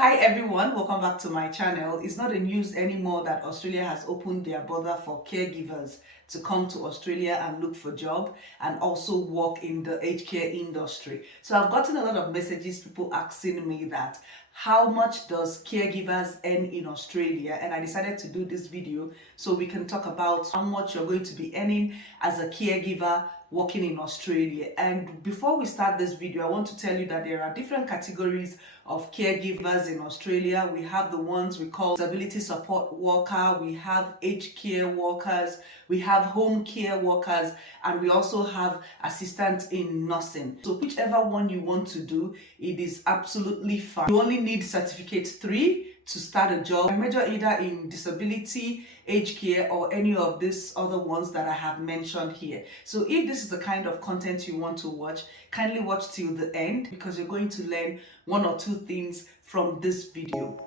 Hi everyone, welcome back to my channel. It's not a news anymore that Australia has opened their border for caregivers to come to Australia and look for job and also work in the aged care industry. So I've gotten a lot of messages, people asking me that how much does caregivers earn in Australia, and I decided to do this video so we can talk about how much you're going to be earning as a caregiver working in Australia. And before we start this video, I want to tell you that there are different categories of caregivers in Australia. We have the ones we call disability support worker, we have aged care workers, we have home care workers, and we also have assistants in nursing. So whichever one you want to do, it is absolutely fine. You only need certificate 3 to start a job. I major either in disability, aged care, or any of these other ones that I have mentioned here. So if this is the kind of content you want to watch, kindly watch till the end because you're going to learn one or two things from this video.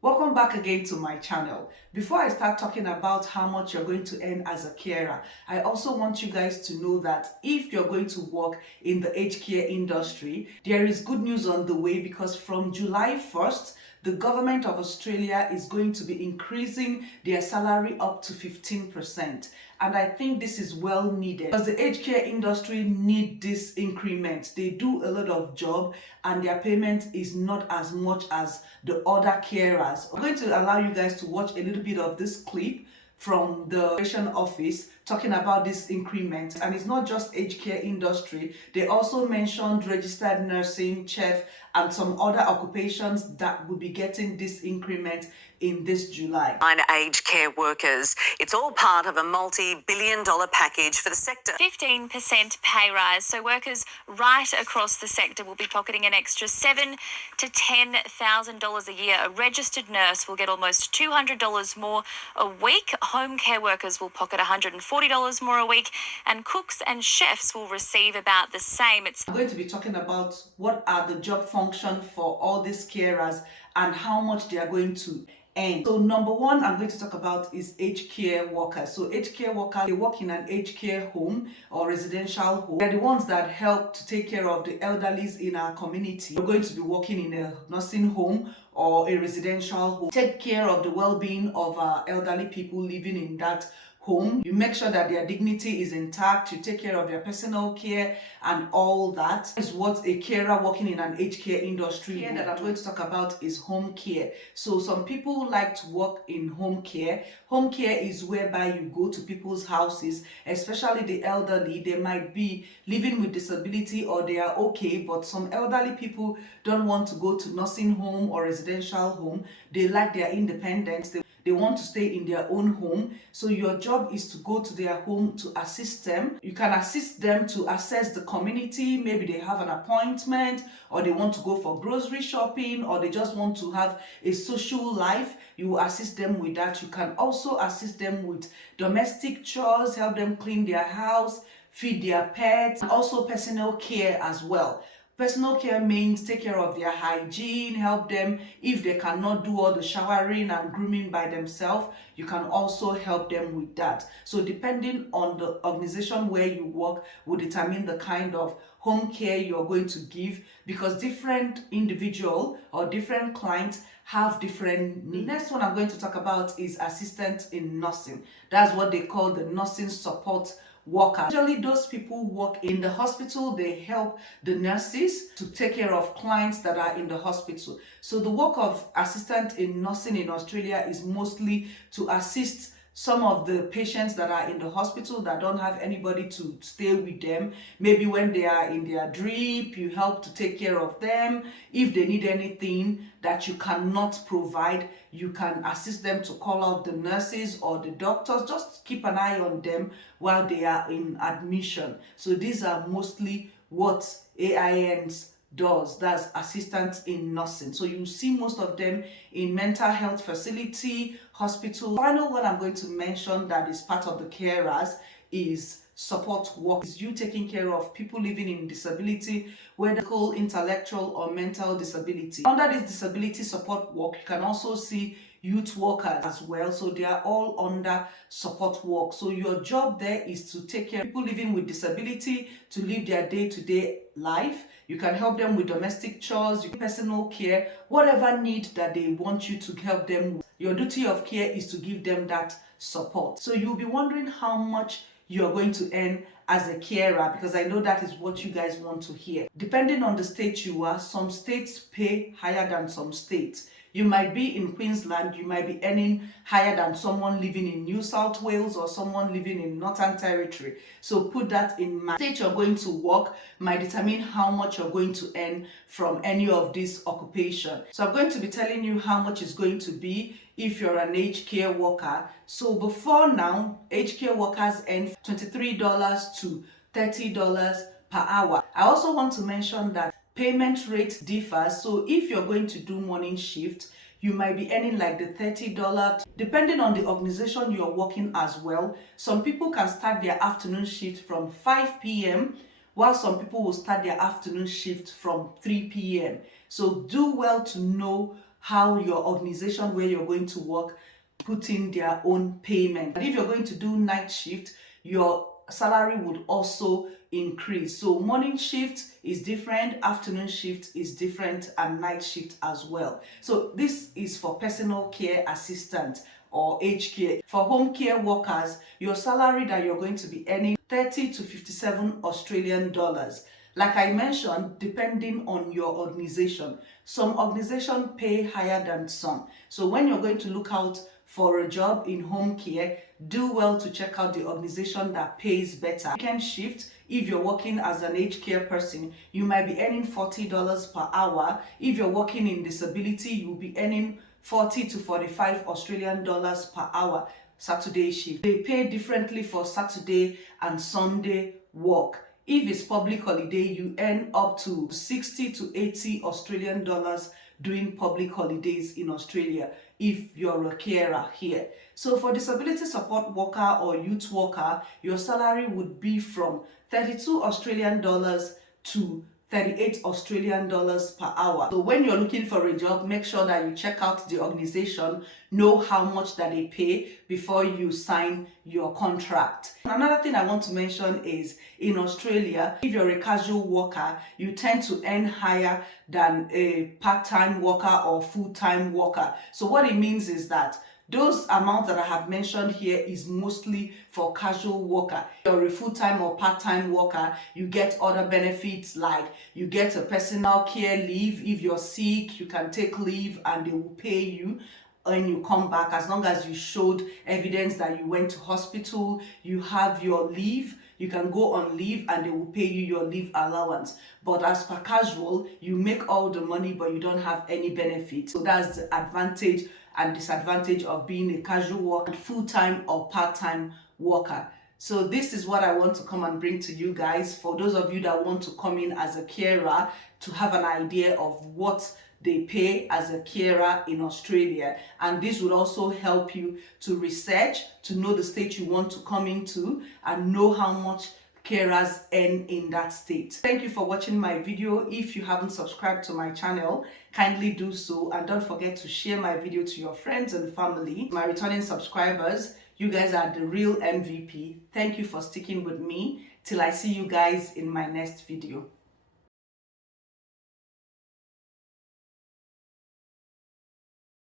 Welcome back again to my channel. Before I start talking about how much you're going to earn as a carer, I also want you guys to know that if you're going to work in the aged care industry, there is good news on the way because from July 1st, the government of Australia is going to be increasing their salary up to 15%. And I think this is well needed because the aged care industry need this increment. They do a lot of job and their payment is not as much as the other carers. I'm going to allow you guys to watch a little bit of this clip from the Education Office talking about this increment. And it's not just aged care industry. They also mentioned registered nursing, chef, and some other occupations that will be getting this increment in this July. Aged care workers. It's all part of a multi-billion-dollar package for the sector. 15% pay rise, so workers right across the sector will be pocketing an extra $7,000 to $10,000 a year. A registered nurse will get almost $200 more a week. Home care workers will pocket $140 more a week, and cooks and chefs will receive about the same. I'm going to be talking about what are the job functions for all these carers and how much they are going to earn. So number one I'm going to talk about is aged care workers. So aged care workers, they work in an aged care home or residential home. They're the ones that help to take care of the elderlies in our community. You're going to be working in a nursing home or a residential home. Take care of the well-being of our elderly people living in that home. You make sure that their dignity is intact. You take care of their personal care and all that is what a carer working in an aged care industry here that I'm going to talk about is home care. So some people like to work in home care. Home care is whereby you go to people's houses, especially the elderly. They might be living with disability or they are okay, but some elderly people don't want to go to nursing home or residential home. They like their independence. They want to stay in their own home. So your job is to go to their home to assist them. You can assist them to assess the community. Maybe they have an appointment or they want to go for grocery shopping or they just want to have a social life. You will assist them with that. You can also assist them with domestic chores, help them clean their house, feed their pets, and also personal care as well. Personal care means take care of their hygiene, help them if they cannot do all the showering and grooming by themselves. You can also help them with that. So depending on the organization where you work will determine the kind of home care you're going to give because different individual or different clients have different needs. The next one I'm going to talk about is assistant in nursing. That's what they call the nursing support worker. Usually those people work in the hospital. They help the nurses to take care of clients that are in the hospital. So the work of assistant in nursing in Australia is mostly to assist some of the patients that are in the hospital that don't have anybody to stay with them. Maybe when they are in their drip, you help to take care of them. If they need anything that you cannot provide, you can assist them to call out the nurses or the doctors. Just keep an eye on them while they are in admission. So these are mostly what AINs does. That's assistants in nursing. So you see most of them in mental health facility, hospital. Final one I'm going to mention that is part of the carers is support work. Is you taking care of people living in disability, whether intellectual or mental disability. Under this disability support work, you can also see youth workers as well. So they are all under support work. So your job there is to take care of people living with disability, to live their day-to-day life. You can help them with domestic chores, personal care, whatever need that they want you to help them with. Your duty of care is to give them that support. So you'll be wondering how much you're going to earn as a carer, because I know that is what you guys want to hear. Depending on the state you are, some states pay higher than some states. You might be in Queensland, you might be earning higher than someone living in New South Wales or someone living in Northern Territory. So put that in mind. The state you're going to work might determine how much you're going to earn from any of these occupations. So I'm going to be telling you how much it's going to be if you're an aged care worker. So before now, aged care workers earn $23 to $30 per hour. I also want to mention that payment rate differs. So if you're going to do morning shift, you might be earning like the $30, depending on the organization you're working as well. Some people can start their afternoon shift from 5 p.m. while some people will start their afternoon shift from 3 p.m. So do well to know how your organization where you're going to work put in their own payment. And if you're going to do night shift, your salary would also increase. So morning shift is different, afternoon shift is different, and night shift as well. So this is for personal care assistant or aged care. For home care workers, your salary that you're going to be earning 30 to 57 Australian dollars. Like I mentioned, depending on your organization, some organizations pay higher than some. So when you're going to look out for a job in home care, do well to check out the organization that pays better. Weekend shift, if you're working as an aged care person, you might be earning $40 per hour. If you're working in disability, you'll be earning 40 to 45 Australian dollars per hour. Saturday shift, they pay differently for Saturday and Sunday work. If it's public holiday, you earn up to 60 to 80 Australian dollars during public holidays in Australia if you're a carer here. So for disability support worker or youth worker, your salary would be from 32 Australian dollars to 38 Australian dollars per hour. So when you're looking for a job, make sure that you check out the organization, know how much that they pay before you sign your contract. Another thing I want to mention is in Australia, if you're a casual worker, you tend to earn higher than a part-time worker or full-time worker. So what it means is that those amounts that I have mentioned here is mostly for casual worker. If you're a full-time or part-time worker, you get other benefits like you get a personal care leave. If you're sick, you can take leave and they will pay you when you come back, as long as you showed evidence that you went to hospital, you have your leave. You can go on leave and they will pay you your leave allowance. But as per casual, you make all the money but you don't have any benefits. So that's the advantage and disadvantage of being a casual worker, full-time or part-time worker. So this is what I want to come and bring to you guys. For those of you that want to come in as a carer, to have an idea of what they pay as a carer in Australia. And this would also help you to research, to know the state you want to come into and know how much carers earn in that state. Thank you for watching my video. If you haven't subscribed to my channel, kindly do so, and don't forget to share my video to your friends and family. My returning subscribers, you guys are the real MVP. Thank you for sticking with me till I see you guys in my next video.